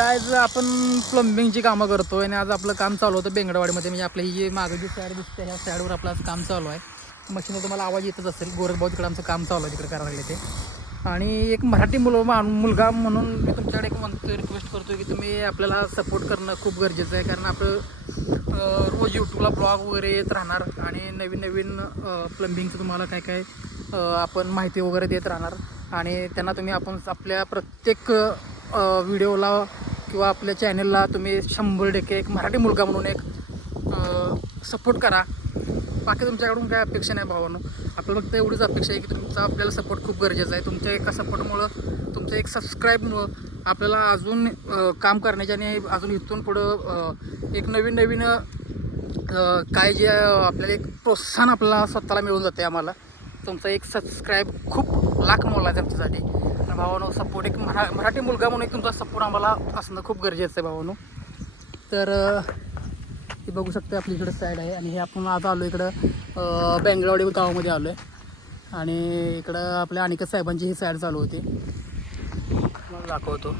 आज आपण प्लंबिंगची कामं करतोय आणि आज आपलं काम चालू होतं बेंगडवाडीमध्ये. म्हणजे आपलं ही जी मागं जी साईड दिसते ह्या साईडवर आपलं आज काम चालू आहे. मशीनवर तुम्हाला आवाज येतच असेल. गोरखभाऊ तिकडे आमचं काम चालू आहे, तिकडे करायला लागले ते. आणि एक मराठी मुलगा म्हणून मी तुमच्याकडे एक म्हणतो, रिक्वेस्ट करतो की तुम्ही आपल्याला सपोर्ट करणं खूप गरजेचं आहे. कारण आपलं रोज यूट्यूबला ब्लॉग वगैरे येत राहणार आणि नवीन नवीन प्लंबिंगचं तुम्हाला काय काय आपण माहिती वगैरे देत राहणार. आणि त्यांना तुम्ही आपण आपल्या प्रत्येक व्हिडिओला किंवा आपल्या चॅनलला तुम्ही 100% एक मराठी मुलगा म्हणून एक सपोर्ट करा. बाकी तुमच्याकडून काय अपेक्षा नाही भावांनो. आपल्याला फक्त एवढीच अपेक्षा आहे की तुमचा आपल्याला सपोर्ट खूप गरजेचा आहे. तुमच्या एका सपोर्टमुळं, तुमचं एक सबस्क्राईबमुळं आपल्याला अजून काम करण्याच्या आणि अजून इथून पुढं एक नवीन नवीन काय जे आपल्याला एक प्रोत्साहन आपल्याला स्वतःला मिळून जाते. आम्हाला तुमचा एक सबस्क्राईब खूप लाख मोलाचा आहे आमच्यासाठी. भावानो सपोर्ट एक मराठी मुलगा म्हणून एक तुमचा सपोर्ट आम्हाला असणं खूप गरजेचं आहे भावानो. तर हे बघू शकते आपली इकडं साईड आहे आणि हे आपण आज आलो इकडं बेंगळवाडी गावामध्ये आलो आहे. आणि इकडं आपल्या अनिकेत साहेबांची ही साईड चालू होती, मला दाखवतो.